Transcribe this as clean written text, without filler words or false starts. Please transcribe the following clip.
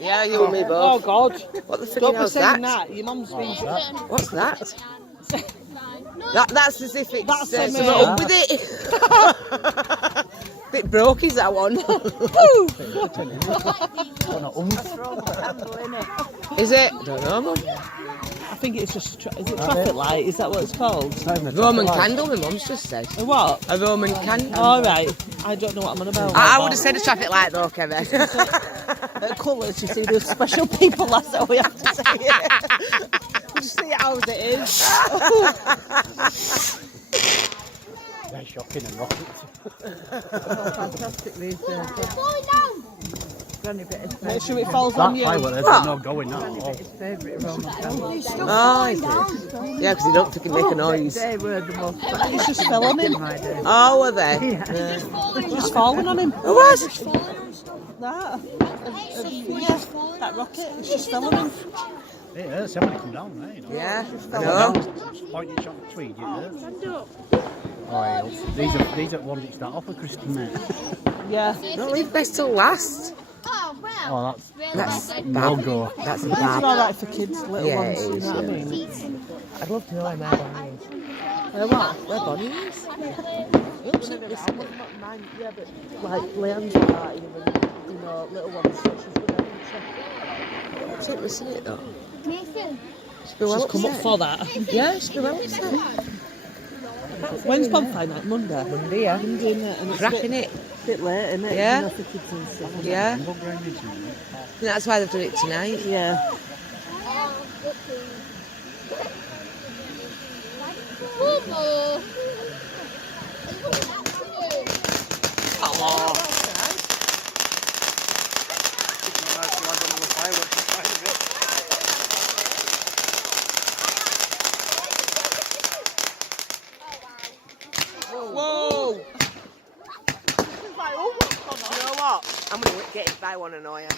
Yeah, you and me both. Oh God! What the Don't flipping be hell's saying that? that. Your mum's been. What's that? That's as if it's That's something up with it. Bit broke is that one? Is it? I don't know, Mum. I think it's just. Is it traffic light? Is that what it's called? Roman candle, my mum's just said. A what? A Roman candle. All right. I don't know what I'm on about. I would have said a traffic light though, Kevin. At colours, you see, there's special people. That's all we have to say. You just see it as it is. They're shocking and rockets. Fantastic these days. Make sure it falls on you. There's no going now. His favourite Roman candle. Oh, is it? Yeah, because he don't think he make a noise. They were the most. It's just fell on him. Oh, were they? Yeah. Just falling on him. Who was? That. Yeah, that rocket. It's just fell on him. It hurts when they come down there, you know. Yeah, I Down, know. point each on the tweed, it hurts. Oh, these are ones that start off with Christy, mate. Yeah. Don't leave best till last. Oh, That's no bad. go. That's It's bad. alright for kids, little Yeah, ones, it you is, know what I yeah. mean? I'd love to know where my bunny is. What? Where Bonnie is? Yeah, but like Leanne's like that, even, you know, little ones, so she's good at it. It's interesting, it though. Nathan. She'll be well She's come up upset. for that. Yeah, she'll be well upset. When's Bonfire night? Monday? Monday, yeah. Monday, innit? And it's Cracking it. a bit late, isn't it? Yeah. You know, for kids and stuff. isn't it? Yeah. That's why they've done it tonight. Yeah. Oh. Whoa! You know what? I'm going to get it by one and I am.